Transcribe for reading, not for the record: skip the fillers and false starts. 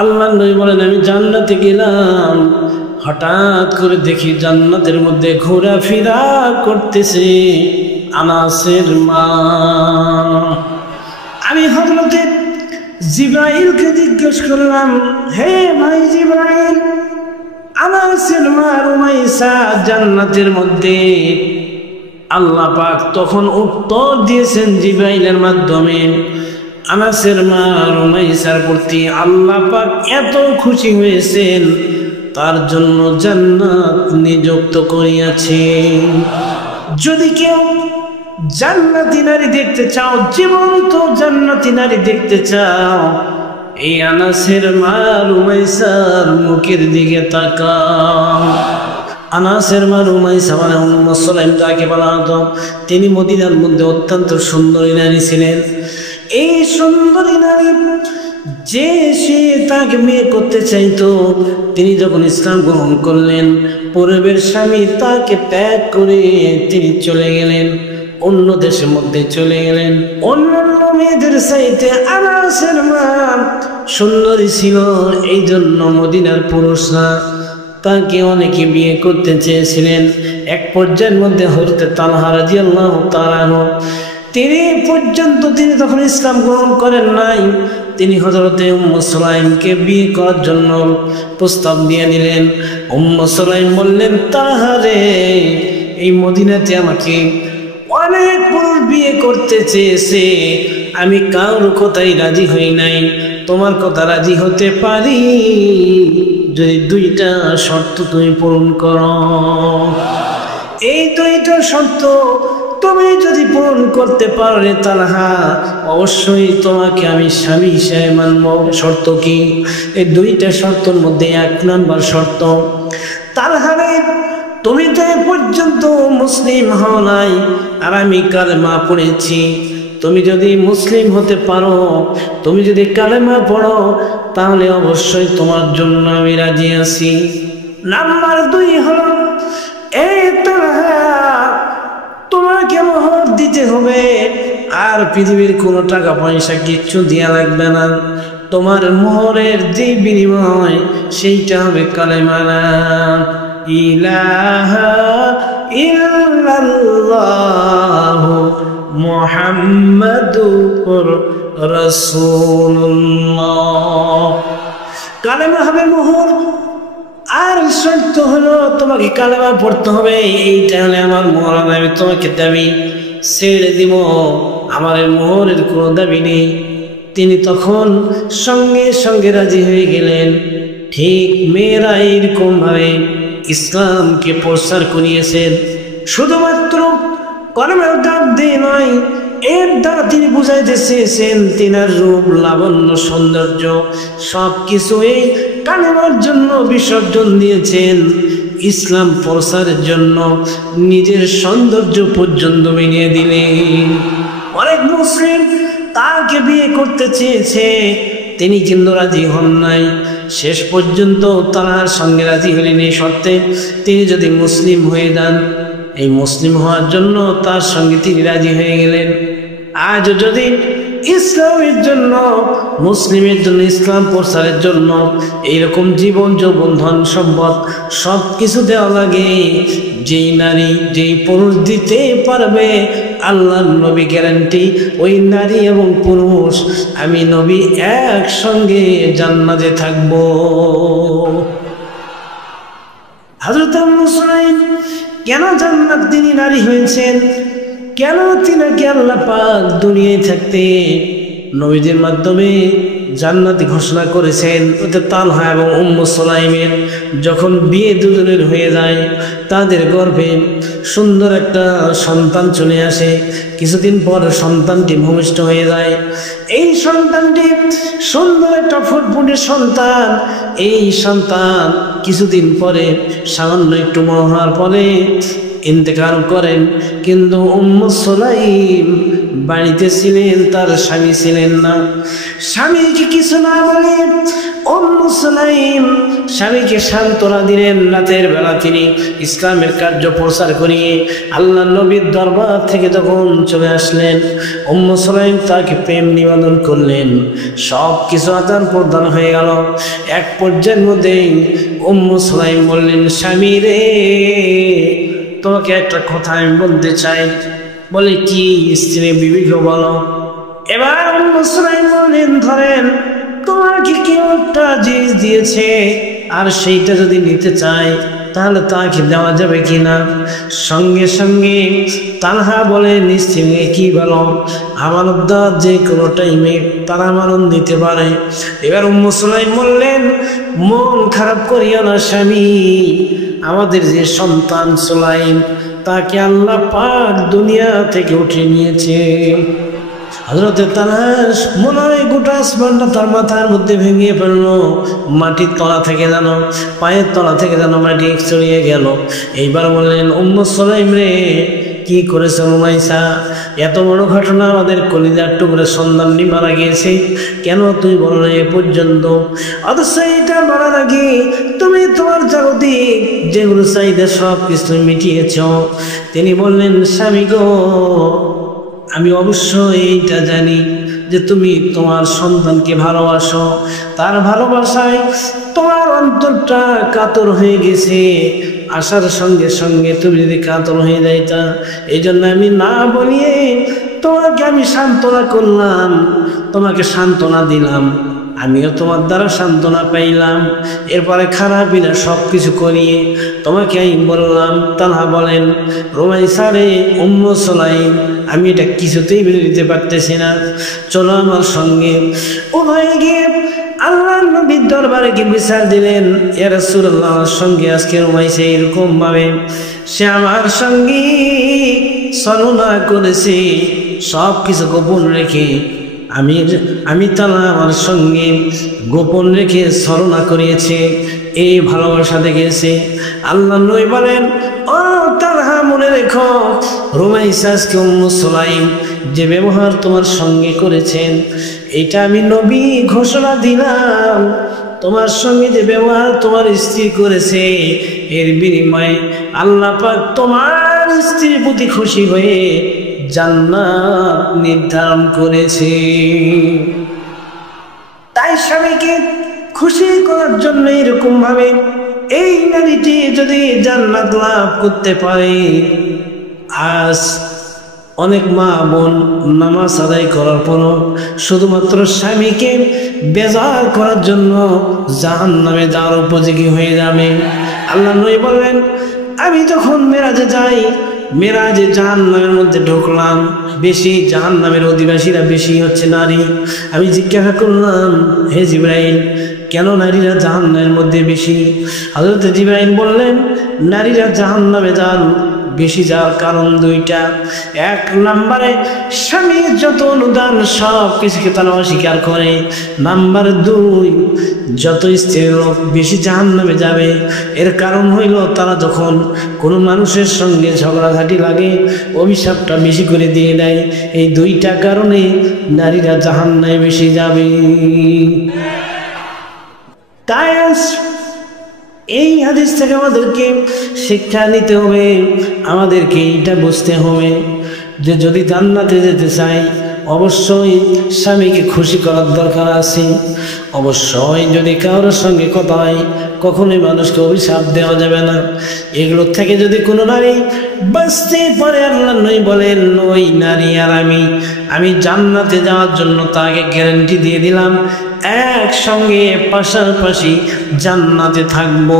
আল্লাহ নবী বলেন আমি জান্নাতে গেলাম, হঠাৎ করে দেখি জান্নাতের মধ্যে ঘোরাফেরা করতেছে আনাসের মা। আমি হযরতে জিবরাইলকে জিজ্ঞেস করলাম, হে ভাই জিবরাইল, আনাসের মা রুমাইসা জান্নাতের মধ্যে? আল্লাহ পাক তখন উত্তর দিয়েছেন জিবরাইলের মাধ্যমে, আনাসের মা রুমাইসার প্রতি আল্লাহ পাক এত খুশি হয়েছেন, তার জন্য জান্নাত নিযুক্ত করিয়াছে। যদি কেউ জান্নাতি নারী দেখতে চাও, জীবন্ত জান্নাতি নারী দেখতে চাও, এই আনাসের মা রুমাইসার মুখের দিকে তাকাও। আনাসের মা রুমাইসা মানে উম্মে সুলাইম যাকে বলা হতো, তিনি মদিনার মধ্যে অত্যন্ত সুন্দরী নারী ছিলেন। এই সুন্দরী নারী যে সে তাকে বিয়ে করতে চাইতো, তিনি যখন ইসলাম গ্রহণ করলেন, পূর্বের স্বামী তাকে ত্যাগ করে তিনি চলে গেলেন, অন্য দেশের মধ্যে চলে গেলেন। অন্যান্য মেয়েদের চাইতে আনাসের মা সুন্দরী ছিল, এই জন্য মদিনার পুরুষরা তাকে অনেকে বিয়ে করতে চেয়েছিলেন। এক পর্যায়ের মধ্যে হযরত তালহা রাদিয়াল্লাহু তাআলা আনহু তিনি পর্যন্ত তিনি তখন ইসলাম গ্রহণ করেন নাই, তিনি হযরতে উম্মে সুলাইমকে বিয়ে করার জন্য প্রস্তাব দিয়ে দিলেন। উম্মে সুলাইম বললেন, তালহা রে, এই মদিনাতে আমাকে অনেক পুরুষ বিয়ে করতে চেয়েছে, আমি কারোর কথাই রাজি হই নাই, তোমার কথা রাজি হতে পারি যদি দুইটা শর্ত তুমি পূরণ করো। এই দুইটা শর্ত তুমি যদি পূরণ করতে পারো রে তালহা, অবশ্যই তোমাকে আমি স্বামী হিসেবে মানব। শর্ত কি? এই দুইটা শর্তের মধ্যে এক নাম্বার শর্ত, তালহা রে, তুমি তো এ পর্যন্ত মুসলিম হও নাই, আর আমি কালেমা পড়েছি, তুমি যদি মুসলিম হতে পারো, তুমি যদি কালেমা পড়ো, তাহলে অবশ্যই তোমার জন্য আমি রাজি আছি। নাম্বার 2 হলো, এই তালহা, তোমাকে মোহর দিতে হবে, আর পৃথিবীর কোনো টাকা পয়সা কিচ্ছু দেয়া লাগবে না, তোমার মোহরের যে বিনিময় সেইটা হবে কালেমা লা ইলাহা ইল্লাল্লাহু মুহাম্মাদুর রাসূলুল্লাহ। কালেমা হবে মোহর, আর শর্ত হলো তোমাকে কালেমা পড়তে হবে, এইটা হলে আমার মোহর, আমি তোমাকে দাবি ছেড়ে দিব, আমার মোহরের কোনো দাবি নেই। তিনি তখন সঙ্গে সঙ্গে রাজি হয়ে গেলেন। ঠিক মেয়েরা এইরকম ভাবে ইসলামকে প্রচার করিয়েছেন, শুধুমাত্র কলমের ডাক দিয়ে নয়, এর দ্বারা তিনি বুঝাইতে চেয়েছেন তিনার রূপ, লাবণ্য, সৌন্দর্য সব কিছুই কালেমার জন্য বিসর্জন দিয়েছেন। ইসলাম প্রচারের জন্য নিজের সৌন্দর্য পর্যন্ত মিলিয়ে দিলেন। অনেক মুসলিম তাকে বিয়ে করতে চেয়েছে, তিনি কিন্তু রাজি হন নাই। শেষ পর্যন্ত তার সঙ্গে রাজি হলেন এই শর্তে, তিনি যদি মুসলিম হয়ে যান, এই মুসলিম হওয়ার জন্য তার সঙ্গে তিনি রাজি হয়ে গেলেন। আজ যদি ইসলামের জন্য, মুসলিমের জন্য, ইসলাম প্রচারের জন্য এইরকম জীবন, যৌবন, ধন সম্পদ সব কিছু দেওয়া লাগে, যেই নারী যেই পুরুষ দিতে পারবে, আল্লাহর নবী গ্যারান্টি, ওই নারী এবং পুরুষ আমি নবী একসঙ্গে জান্নাতে থাকব। হযরত উম্মে সুলাইম কেন জান্নাত তিনি নারী হয়েছেন? কেন তিনাকে আল্লাহ পাক দুনিয়ায় থাকতে নবীদের মাধ্যমে জান্নাতি ঘোষণা করেছেন? ওতে তালহা এবং উম্মে সুলাইমের যখন বিয়ে দুজনের হয়ে যায়, তাদের গর্ভে সুন্দর একটা সন্তান চলে আসে। কিছুদিন পর সন্তানটি ভূমিষ্ঠ হয়ে যায়। এই সন্তানটি সুন্দর একটা ফুটফুটে সন্তান। এই সন্তান কিছুদিন পরে সামান্য একটু বড় হওয়ার পরে ইন্তেকাল করেন। কিন্তু উম্মে সুলাইম বাড়িতে ছিলেন, তার স্বামী ছিলেন না। স্বামীকে কিছু না বলে উম্মে সুলাইম স্বামীকে সান্ত্বনা দিলেন। রাতের বেলা তিনি ইসলামের কার্য প্রচার করিয়ে আল্লাহ নবীর দরবার থেকে যখন চলে আসলেন, সুলাইম তাকে প্রেম নিবেদন করলেন। সব কিছু আদান প্রদান হয়ে গেল। এক পর্যায়ের মধ্যেই সুলাইম বললেন, স্বামী রে, তোমাকে একটা কথা আমি বলতে চাই। বলে, কি স্ত্রী বিবিকে বলো। এবার সুলাইম বললেন, ধরেন তোমাকে কেউ একটা জিনিস দিয়েছে, আর সেইটা যদি নিতে চায় তাহলে তাকে দেওয়া যাবে কিনা? সঙ্গে সঙ্গে তালহা বলেন, স্ত্রীকে কি বলো, আমানত দেওয়ার যে কোনো টাইমে তারা আমানত দিতে পারে। এবার সুলাইম বললেন, মন খারাপ করিও না স্বামী, আমাদের যে সন্তান সুলাইম তাকে আল্লাহ পাক দুনিয়া থেকে উঠে নিয়েছে। হযরত তালহার মনে হয় গোটা আসমানটা তার মাথার মধ্যে ভেঙে ফেললো। মাটির তলা থেকে যেন, পায়ের তলা থেকে যেন মাটি ছড়িয়ে গেল। এইবার বললেন, সুলাইম রে, কি করেছে রুমাইসা? এত বড় ঘটনা, আমাদের কলিজার টুকরে সন্তানটি মারা গিয়েছে, কেন তুই বলো না এ পর্যন্ত? অথচ এটা বলার আগে তুমি তোমার জাগতিক যেগুলো চাহিদা সব কিছু মিটিয়েছ। তিনি বললেন, স্বামী গো, আমি অবশ্যই এইটা জানি যে তুমি তোমার সন্তানকে ভালোবাসো, তার ভালোবাসায় তোমার অন্তরটা কাতর হয়ে গেছে। আসার সঙ্গে সঙ্গে তুমি যদি কাতর হয়ে যাইতা, এই জন্য আমি না বলিয়ে তোমাকে আমি সান্ত্বনা করলাম, তোমাকে সান্ত্বনা দিলাম, আমিও তোমার দ্বারা সান্ত্বনা পাইলাম। এরপরে খারাপিনা সব কিছু করিয়ে তোমাকে আমি বললাম। তালহা বলেন, রুমাইসা রে, সুলাইম, আমি এটা কিছুতেই মেনে নিতে পারতেছি না, চলো আমার সঙ্গে। উভয়ে গিয়ে আল্লাহ নবীর দরবারে কি বিচার দিলেন, ইয়া রাসূলুল্লাহ, আমার সঙ্গে আজকে রুমাইসা এরকম ভাবে সে আমার সঙ্গে ছলনা করেছে, সব কিছু গোপন রেখে আমি তালা আমার সঙ্গে গোপন রেখে ছলনা করিয়েছে, এই ভালোবাসা দেখেছে। আল্লাহ নবী বলেন, ও তালহা, মনে রেখো, রুমাইসা আজকে সুলাইম যে ব্যবহার তোমার সঙ্গে করেছেন, এটা আমি নবী ঘোষণা দিলাম। তোমার সঙ্গে যে ব্যবহার তোমার স্ত্রী করেছে, এর বিনিময়ে আল্লাহ পাক তোমার স্ত্রীর প্রতি খুশি হয়ে জান্নাত নির্ধারণ করেছে। তাই স্বামীকে খুশি করার জন্য এরকম ভাবে এই নারীটি যদি জান্নাত লাভ করতে পারে, আজ অনেক মা বোন নামাজ আদায় করার পরও শুধুমাত্র স্বামীকে বেজার করার জন্য জাহান্নামে যাওয়ার উপযোগী হয়ে যাবে। আল্লাহ নবী বললেন, আমি যখন মেরাজে যাই, মেরাজে জাহান্নামের মধ্যে ঢুকলাম, বেশি জাহান্নামের অধিবাসীরা বেশি হচ্ছে নারী। আমি জিজ্ঞাসা করলাম, হে জিবরাইল, কেন নারীরা জাহান্নামের মধ্যে বেশি? হযরত জিবরাইল বললেন, নারীরা জাহান্নামে যান বেশি যাওয়ার কারণ দুইটা। এক নম্বরে স্বামীর যত অনুদান সব কিছুকে তারা অস্বীকার করে। নাম্বার দুই, যত স্ত্রীর লোক বেশি জাহান্নামে যাবে, এর কারণ হইল তারা যখন কোনো মানুষের সঙ্গে ঝগড়াঝাটি লাগে, অভিশাপটা বেশি করে দিয়ে দেয়। এই দুইটা কারণে নারীরা জাহান্নামে বেশি যাবে। তাই এই হাদিস থেকে আমাদেরকে শিক্ষা নিতে হবে, আমাদেরকে এইটা বুঝতে হবে যে যদি জান্নাতে যেতে চাই, অবশ্যই স্বামীকে খুশি করার দরকার আছে। অবশ্যই যদি কারোর সঙ্গে কথা হয়, কখনোই মানুষকে অভিশাপ দেওয়া যাবে না। এগুলোর থেকে যদি কোনো নারী বাঁচতে পারে, আল্লাহ নবী বলেন, ওই নারী আর আমি জান্নাতে যাওয়ার জন্য তাকে গ্যারান্টি দিয়ে দিলাম, একসঙ্গে পাশাপাশি জান্নাতে থাকবো।